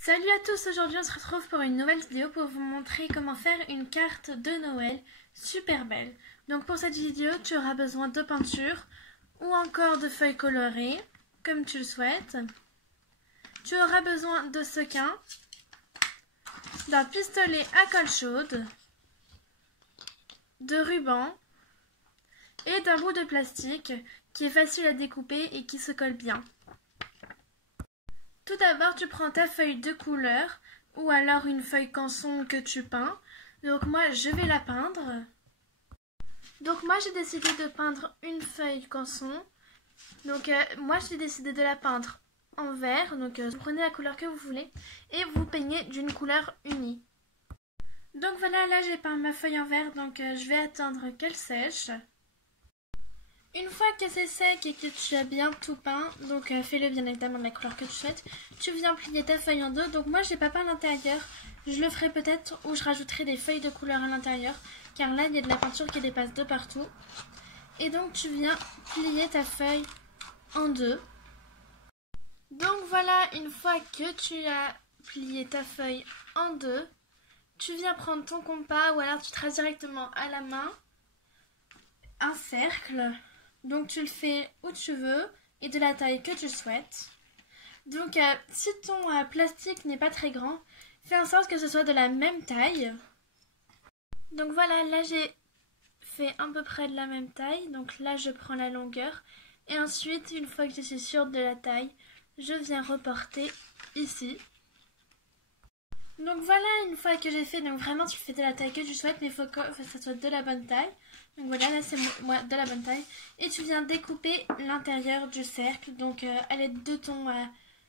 Salut à tous, aujourd'hui on se retrouve pour une nouvelle vidéo pour vous montrer comment faire une carte de Noël super belle. Donc pour cette vidéo tu auras besoin de peinture ou encore de feuilles colorées comme tu le souhaites. Tu auras besoin de sequins, d'un pistolet à colle chaude, de ruban et d'un bout de plastique qui est facile à découper et qui se colle bien. Tout d'abord, tu prends ta feuille de couleur ou alors une feuille canson que tu peins. Donc moi, je vais la peindre. Donc moi, j'ai décidé de peindre une feuille canson. Donc moi, j'ai décidé de la peindre en vert. Donc vous prenez la couleur que vous voulez et vous peignez d'une couleur unie. Donc voilà, là j'ai peint ma feuille en vert. Donc je vais attendre qu'elle sèche. Une fois que c'est sec et que tu as bien tout peint, donc fais-le bien évidemment de la couleur que tu souhaites, tu viens plier ta feuille en deux. Donc moi j'ai pas peint l'intérieur, je le ferai peut-être ou je rajouterai des feuilles de couleur à l'intérieur, car là il y a de la peinture qui dépasse de partout. Et donc tu viens plier ta feuille en deux. Donc voilà, une fois que tu as plié ta feuille en deux, tu viens prendre ton compas ou alors tu traces directement à la main un cercle. Donc tu le fais où tu veux et de la taille que tu souhaites. Donc si ton plastique n'est pas très grand, fais en sorte que ce soit de la même taille. Donc voilà, là j'ai fait à peu près de la même taille. Donc là je prends la longueur. Et ensuite, une fois que je suis sûre de la taille, je viens reporter ici. Donc voilà, une fois que j'ai fait, donc vraiment tu fais de la taille que tu souhaites, mais il faut que ça soit de la bonne taille. Donc voilà, là c'est moi de la bonne taille. Et tu viens découper l'intérieur du cercle, donc à l'aide de ton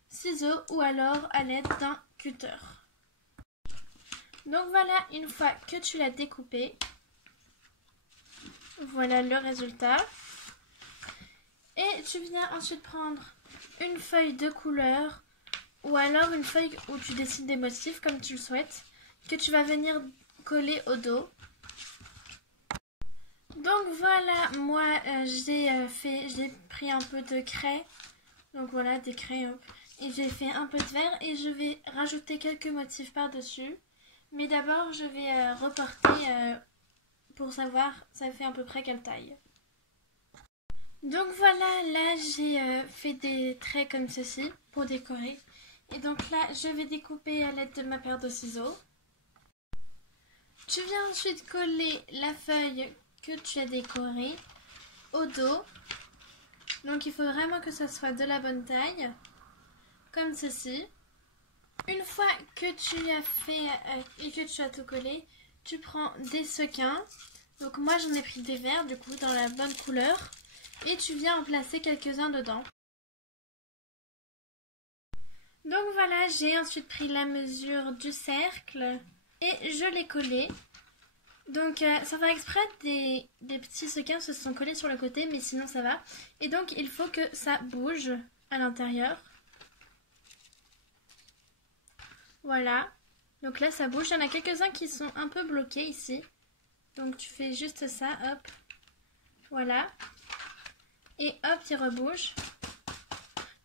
ciseau ou alors à l'aide d'un cutter. Donc voilà, une fois que tu l'as découpé, voilà le résultat. Et tu viens ensuite prendre une feuille de couleur ou alors une feuille où tu dessines des motifs comme tu le souhaites, que tu vas venir coller au dos. Donc voilà, moi j'ai pris un peu de craie, donc voilà des crayons, et j'ai fait un peu de vert et je vais rajouter quelques motifs par-dessus. Mais d'abord je vais reporter pour savoir ça fait à peu près quelle taille. Donc voilà, là j'ai fait des traits comme ceci pour décorer. Et donc là, je vais découper à l'aide de ma paire de ciseaux. Tu viens ensuite coller la feuille que tu as décorée au dos. Donc il faut vraiment que ça soit de la bonne taille, comme ceci. Une fois que tu as fait et que tu as tout collé, tu prends des sequins. Donc moi j'en ai pris des verts du coup dans la bonne couleur. Et tu viens en placer quelques-uns dedans. Donc voilà, j'ai ensuite pris la mesure du cercle et je l'ai collé. Donc sans faire exprès, des petits sequins se sont collés sur le côté, mais sinon ça va. Et donc il faut que ça bouge à l'intérieur. Voilà. Donc là ça bouge, il y en a quelques-uns qui sont un peu bloqués ici. Donc tu fais juste ça, hop. Voilà. Et hop, il rebouge.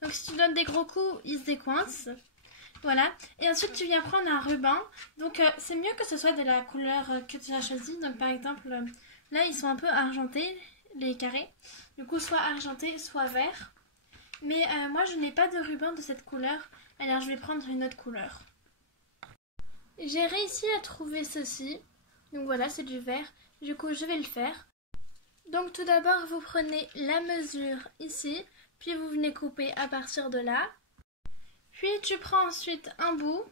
Donc si tu donnes des gros coups, il se décoince. Voilà. Et ensuite, tu viens prendre un ruban. Donc c'est mieux que ce soit de la couleur que tu as choisie. Donc par exemple, là, ils sont un peu argentés, les carrés. Du coup, soit argenté, soit vert. Mais moi, je n'ai pas de ruban de cette couleur. Alors, je vais prendre une autre couleur. J'ai réussi à trouver ceci. Donc voilà, c'est du vert. Du coup, je vais le faire. Donc tout d'abord, vous prenez la mesure ici. Puis vous venez couper à partir de là. Puis tu prends ensuite un bout,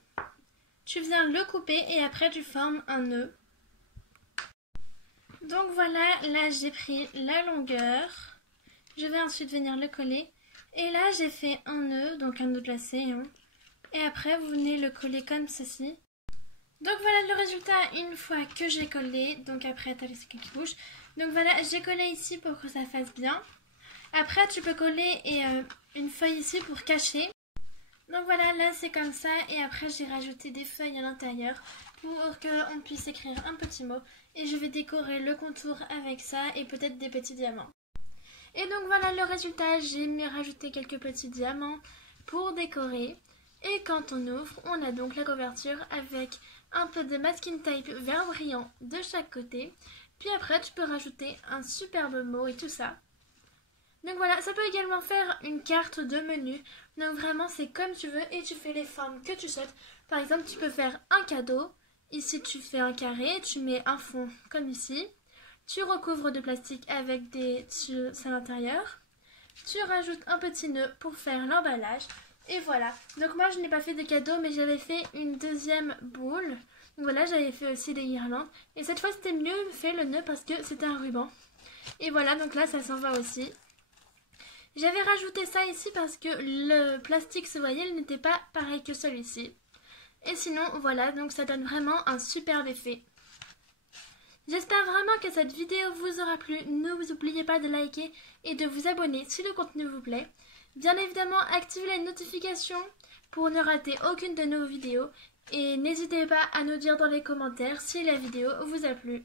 tu viens le couper et après tu formes un nœud. Donc voilà, là j'ai pris la longueur. Je vais ensuite venir le coller. Et là j'ai fait un nœud, donc un nœud placé. Hein. Et après vous venez le coller comme ceci. Donc voilà le résultat une fois que j'ai collé. Donc après tu as les sequins qui bougent. Donc voilà, j'ai collé ici pour que ça fasse bien. Après tu peux coller une feuille ici pour cacher. Donc voilà, là c'est comme ça et après j'ai rajouté des feuilles à l'intérieur pour qu'on puisse écrire un petit mot. Et je vais décorer le contour avec ça et peut-être des petits diamants. Et donc voilà le résultat, j'ai rajouté quelques petits diamants pour décorer. Et quand on ouvre, on a donc la couverture avec un peu de masking tape vert brillant de chaque côté. Puis après, tu peux rajouter un superbe mot et tout ça. Donc voilà, ça peut également faire une carte de menu. Donc vraiment, c'est comme tu veux et tu fais les formes que tu souhaites. Par exemple, tu peux faire un cadeau. Ici, tu fais un carré, tu mets un fond comme ici. Tu recouvres de plastique avec des tuyaux à l'intérieur. Tu rajoutes un petit nœud pour faire l'emballage. Et voilà. Donc moi, je n'ai pas fait de cadeau, mais j'avais fait une deuxième boule. Donc voilà, j'avais fait aussi des guirlandes. Et cette fois, c'était mieux fait le nœud parce que c'était un ruban. Et voilà, donc là, ça s'en va aussi. J'avais rajouté ça ici parce que le plastique, vous voyez, il n'était pas pareil que celui-ci. Et sinon, voilà, donc ça donne vraiment un superbe effet. J'espère vraiment que cette vidéo vous aura plu. Ne vous oubliez pas de liker et de vous abonner si le contenu vous plaît. Bien évidemment, activez les notifications pour ne rater aucune de nos vidéos. Et n'hésitez pas à nous dire dans les commentaires si la vidéo vous a plu.